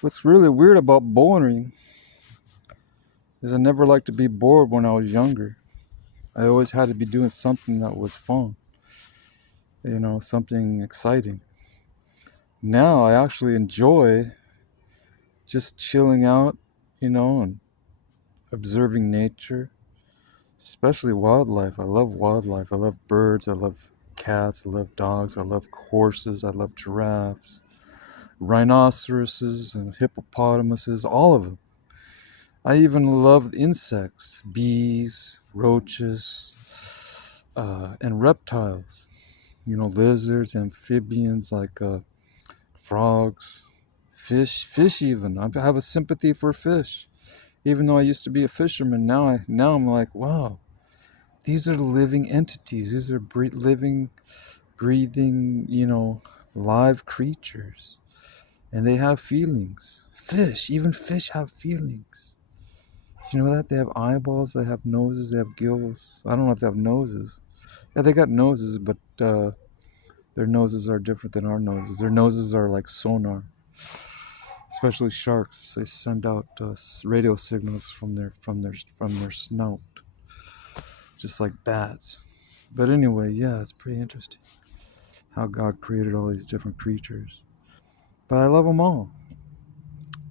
What's really weird about bouldering is I never liked to be bored when I was younger. I always had to be doing something that was fun, something exciting. Now I actually enjoy just chilling out, and observing nature, especially wildlife. I love wildlife. I love birds. I love cats. I love dogs. I love horses. I love giraffes, rhinoceroses, and hippopotamuses, all of them. I even love insects, bees, roaches, and reptiles. Lizards, amphibians like frogs, fish even. I have a sympathy for fish. Even though I used to be a fisherman, now I'm like, wow, these are living entities. These are living, breathing, live creatures, and they have feelings. Even fish have feelings. Do you know that they have eyeballs? They have noses. They have gills. I don't know if they have noses. Yeah, they got noses, but their noses are different than our noses. Their noses are like sonar. Especially sharks, they send out radio signals from their snout, just like bats. But anyway, yeah, it's pretty interesting how God created all these different creatures. But I love them all,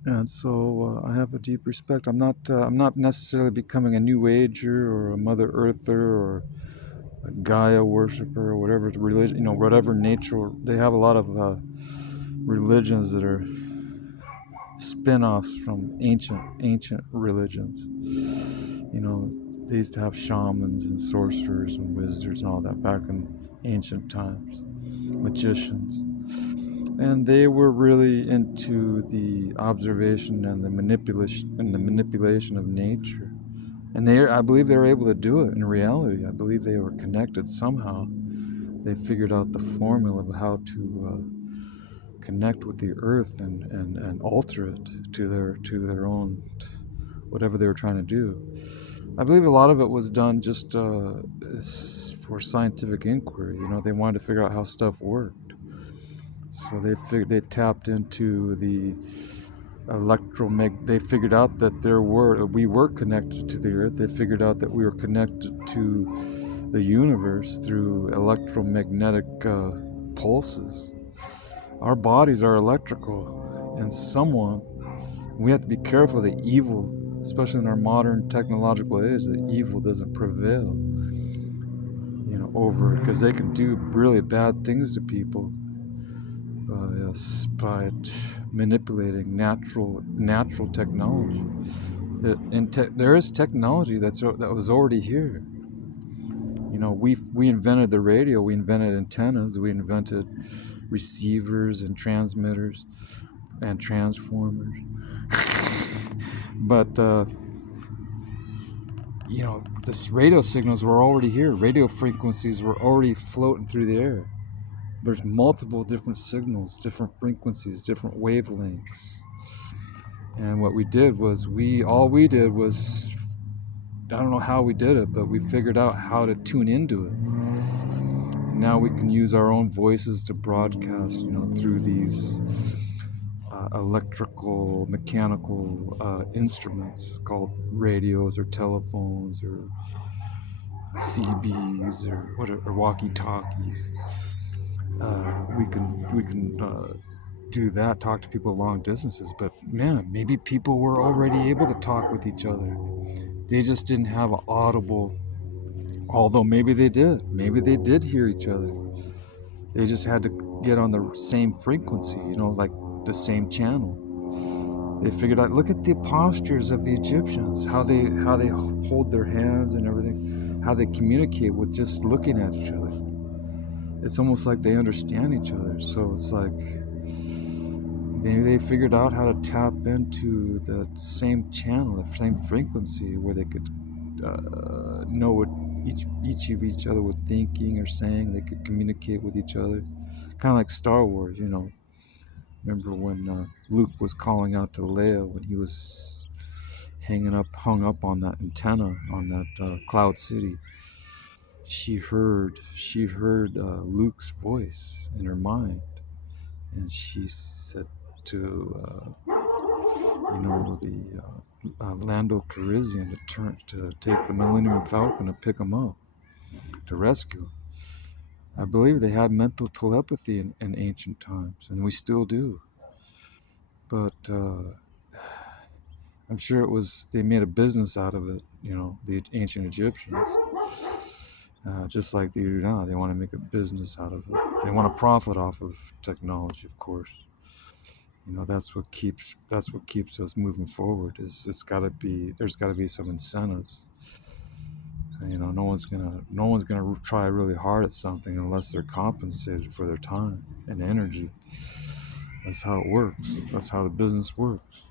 and so I have a deep respect. I'm not necessarily becoming a New Ager or a Mother Earther or a Gaia worshiper or whatever religion, whatever nature. They have a lot of religions that are spin-offs from ancient religions. They used to have shamans and sorcerers and wizards and all that back in ancient times, magicians, and they were really into the observation and the manipulation of nature. And I believe they were able to do it in reality. I believe they were connected somehow. They figured out the formula of how to connect with the earth and alter it to their own, whatever they were trying to do. I believe a lot of it was done just for scientific inquiry. They wanted to figure out how stuff worked. So they tapped into the they figured out that we were connected to the earth. They figured out that we were connected to the universe through electromagnetic pulses. Our bodies are electrical, and we have to be careful that evil, especially in our modern technological age, that evil doesn't prevail, over it, because they can do really bad things to people, yes, by manipulating natural technology. There is technology that was already here. We invented the radio, we invented antennas, we invented receivers and transmitters and transformers. But this radio signals were already here. Radio frequencies were already floating through the air. There's multiple different signals, different frequencies, different wavelengths. And what we did was I don't know how we did it, but we figured out how to tune into it. And now we can use our own voices to broadcast, through these electrical, mechanical instruments called radios or telephones or CBs or whatever, walkie-talkies. We can do that, talk to people long distances. But man, maybe people were already able to talk with each other. They just didn't have an audible. Although maybe they did. Maybe they did hear each other. They just had to get on the same frequency, like the same channel. They figured out. Look at the postures of the Egyptians, how they hold their hands and everything, how they communicate with just looking at each other. It's almost like they understand each other. So it's like they figured out how to tap into the same channel, the same frequency, where they could know what each of each other was thinking or saying. They could communicate with each other, kind of like Star Wars. Remember when Luke was calling out to Leia when he was hung up on that antenna on that Cloud City. She heard Luke's voice in her mind, and she said, to the Lando Calrissian to take the Millennium Falcon to pick him up to rescue him. I believe they had mental telepathy in ancient times, and we still do. But I'm sure they made a business out of it, the ancient Egyptians. Just like they do now. They want to make a business out of it. They want to profit off of technology, of course. That's what keeps us moving forward. There's got to be some incentives. No one's gonna try really hard at something unless they're compensated for their time and energy. That's how it works. That's how the business works.